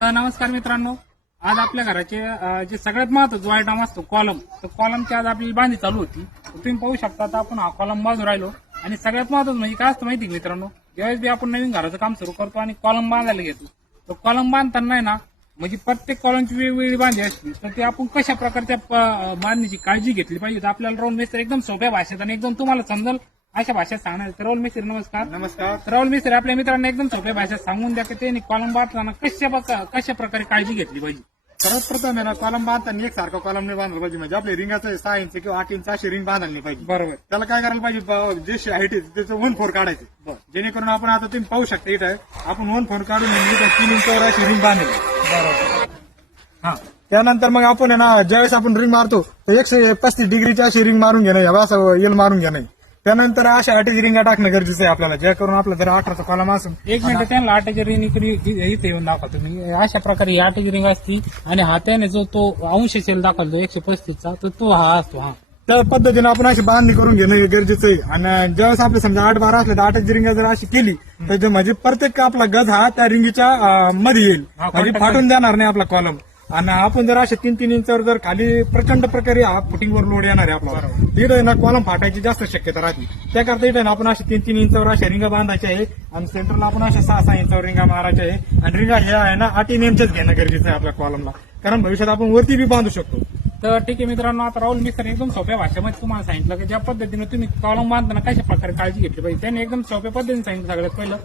नमस्कार मित्रांनो, आज आपल्या घराचे जे सगळ्यात महत्त्वाचा आयटम असतो कॉलम. तर कॉलमची आज आपली बांधणी चालू होती. तुम्ही पाहू शकता आता आपण हा कॉलम बांधून राहिलो. आणि सगळ्यात महत्त्वाचं म्हणजे काय असतं माहिती मित्रांनो, ज्यावेळेस बी आपण नवीन घराचं काम सुरू करतो आणि कॉलम बांधायला घेतो, तर कॉलम बांधताना आहे ना, म्हणजे प्रत्येक कॉलमची वेगवेगळी बांधणी असते. तर ते आपण कशा प्रकारच्या बांधणीची काळजी घेतली पाहिजे, तर आपल्याला राहुल मिस्त्री एकदम सोप्या भाषेत आणि एकदम तुम्हाला समजेल अशा भाषेत सांगणार. तर राहुल मिस्त्री नमस्कार. नमस्कार. राहुल मिस्त्री आपल्या मित्रांना एकदम सोप्या भाषेत सांगून द्या की त्यांनी कॉलम बांधताना कशा प्रकारे काळजी घेतली पाहिजे. सर्वात प्रथम आहे ना, कॉलम बांधताना एक सारखा कॉलम नाही बांधला पाहिजे. म्हणजे आपल्या रिंगाचं 6 इंच किंवा 8 इंच अशी रिंग बांधायला नाही पाहिजे. बरोबर. त्याला काय करायला पाहिजे, जे हाईट आहे त्याचं 1/4 काढायचं. जेणेकरून आपण आता तुम्ही पाहू शकता इथं आपण 1/4 काढून 3 इंचावर अशी रिंग बांधली. बरोबर. हा, त्यानंतर मग आपण आहे ना, ज्यावेळेस आपण रिंग मारतो तर 135 डिग्रीची अशी रिंग मारून घेणं, असं येल मारून घेणं. त्यानंतर अशा 8 रिंगा टाकणं गरजेचं आहे आपल्याला, जे करून आपलं जर 18चा कॉलम असेल. एक मिनिट, त्यांना 8 रिंग इथे येऊन दाखवा तुम्ही. अशा प्रकारे 8 रिंग असती आणि हा त्याने जो तो अंश सेल दाखवतो 135चा, तर तो हा असतो. हा, त्या पद्धतीने आपण अशी बांधणी करून घेणं गरजेचं आहे. आणि ज्यावेळेस आपले समजा 8-12 असले तर 8 रिंगा जर अशी केली तर म्हणजे प्रत्येक आपला गज हा त्या रिंगीच्या मध्ये येईल, म्हणजे फाटून जाणार नाही आपला कॉलम. आणि आपण जर असे 3-3 इंचावर जर खाली प्रचंड प्रकारे हा फुटिंगवर लोड येणार आहे आपल्याला, तिथे ना कॉलम फाटायची जास्त शक्यता राहते. त्याकरता इथे ना आपण असे 3-3 इंचावर अशा रिंगा बांधायच्या आहे आणि सेंटरला आपण अशा 6-6 इंचावर रिंगा मारायच्या आहे. आणि रिंगा ह्या आहे ना 8 इंचच घेणं गरजेचं आहे आपल्या कॉलमला, कारण भविष्यात आपण वरती बी बांधू शकतो. तर ठीक आहे मित्रांनो, आता राहुल मिस्त्री एकदम सोप्या भाषेमध्ये तुम्हाला सांगितलं की ज्या पद्धतीने तुम्ही कॉलम बांधताना कशा प्रकारे काळजी घेतली पाहिजे. त्याने एकदम सोप्या पद्धतीने सांगितलं. सगळ्यात पहिलं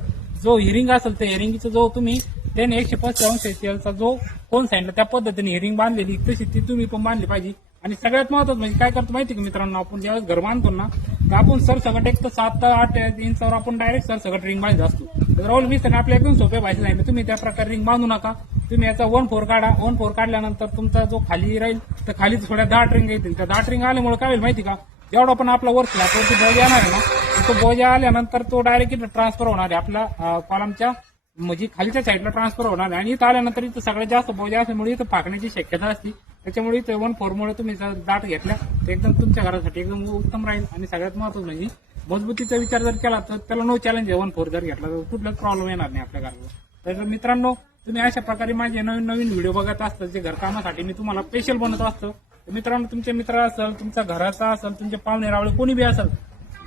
जो हिरिंग असेल तर हिरिंगचा जो तुम्ही त्याने 135 अंश सेल्सचा जो कोण सांगितलं त्या पद्धतीने हिरिंग बांधलेली तशी ती तुम्ही पण बांधली पाहिजे. आणि सगळ्यात महत्त्वाचं म्हणजे काय करतो माहिती का मित्रांनो, आपण ज्यावेळेस घर बांधतो ना, तर आपण सरसकट एक तर 7 ते 8 इंचावर आपण डायरेक्ट सरसकट रिंग बांधत असतो. तर राहुल मिस्त्री आपल्या एकदम सोप्या भाषेत सांगितलं, तुम्ही त्या प्रकारे रिंग बांधू नका. तुम्ही याचा 1/4 काढा. 1/4 काढल्यानंतर तुमचा जो खाली राहील तर खाली थोड्या दाट रिंग येतील. त्या दाट रिंग आल्यामुळे काय होईल माहिती का, जेवढा पण आपला वर स्लॅबवरती बोजा येणार आहे ना, तो बोजा आल्यानंतर तो डायरेक्ट इथं ट्रान्सफर होणार आहे आपल्या कॉलमच्या म्हणजे खालच्या साईडला ट्रान्सफर होणार आहे. आणि इथं आल्यानंतर इथं सगळ्यात जास्त बोजा असल्यामुळे इथं फाकण्याची शक्यता असते. त्याच्यामुळे इथं 1/4 मुळे तुम्ही जर दाट घेतल्या तर एकदम तुमच्या घरासाठी एकदम उत्तम राहील. आणि सगळ्यात महत्त्वाचं म्हणजे मजबूतीचा विचार जर केला तर त्याला नो चॅलेंज आहे. 1/4 जर घेतला तर कुठलाच प्रॉब्लेम येणार नाही आपल्या घराला. तर मित्रांनो, तुम्ही अशा प्रकारे माझे नवीन नवीन व्हिडिओ बघत असतात जे घरकामासाठी मी तुम्हाला स्पेशल बनवत असतो. मित्रांनो, तुमचे मित्र असेल, तुमच्या घराचा असेल, तुमचे पाहुणे रावळे कोणी बी असेल,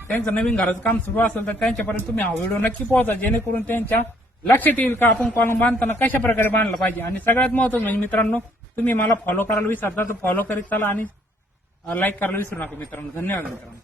त्यांचं नवीन घराचं काम सुरू असेल तर त्यांच्यापर्यंत तुम्ही हा व्हिडिओ नक्की पोहोचा, जेणेकरून त्यांच्या लक्षात येईल का आपण कॉलम बांधताना कशा प्रकारे बांधलं पाहिजे. आणि सगळ्यात महत्त्वाचं म्हणजे मित्रांनो, तुम्ही मला फॉलो करायला विसरता तर फॉलो करीत चला आणि लाईक करायला विसरू नका मित्रांनो. धन्यवाद मित्रांनो.